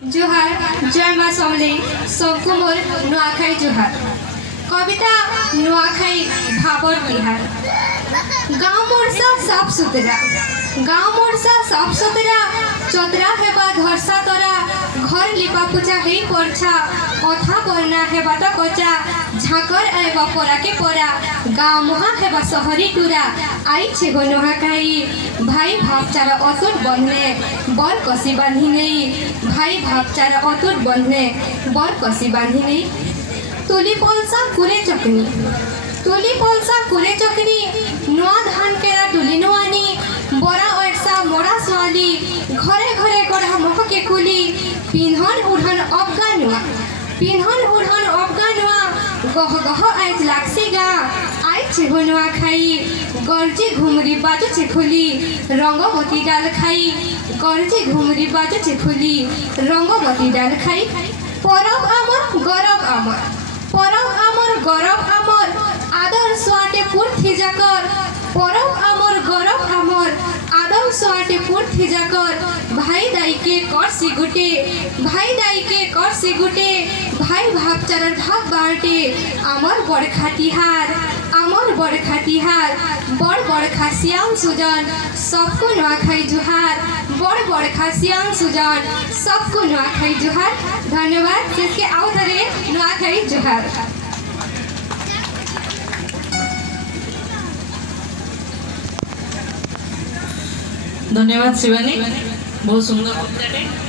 जोहार जय माँ समले सबको मोर नुआखाई जोहार। कविता नुआखाई भाबर तिहार। गाँव मोरसा साफ सुथरा, गाँव मोरसा साफ सुथरा, चतरा हेबा धरसा तरा, घर लिपा पूजा हेई परछा, अथा बरना हेबा त कचा, झाकर आएबा परा के परा, गाँव मुहा हेबा सहरी टुरा, आई छेगो नुआखाई भाई भापचारा अतुट बन्ने बर कसी बांधी नहीं, भाई भापचारा अतुट बन्ने बर कसी बांधी नहीं। तुली पलसा कुरे चकनी, तुली पलसा कुरे चकनी, नुआ धान केरा टुली नुआनी, बड़ा ओरसा मोड़ा स्वाली, घरे घरे गढ़ा मोह के कुली, पिन्हन उड़हन अबगा नुआ, पिन्हन उड़हन अबगा नुआ, गह गह आइज लाक्सी गा, आइज छेगो नुआखाई, गर्जी घुमरी बाजू छेखुली, रंगवती डाल खाई, गर्जी घुमरी बाजू छेखुली, रंगवती डाल खाई। परब आमर गरब आमर, परब आमर गरब आमर, आदर स्वाटे पूर्ति जाकर, परब आमर गरब आमर, आदम स्वाटे पूर्ति जाकर, भाई दाई के कर सिगुटे, भाई दाई के कर सिगुटे, भाई भापचारार भाग बाटे, आमर बड़खा तिहार, आमर बड़खा तिहार, बड़ बड़खा श्याम सुजन, सबको नुआखाई जोहार, बड़ बड़खा श्याम सुजन, सबको नुआखाई जोहार। धन्यवाद। जिसके आओ धरे नुआखाई जोहार। धन्यवाद शिवानी, बहुत सुंदर कविता।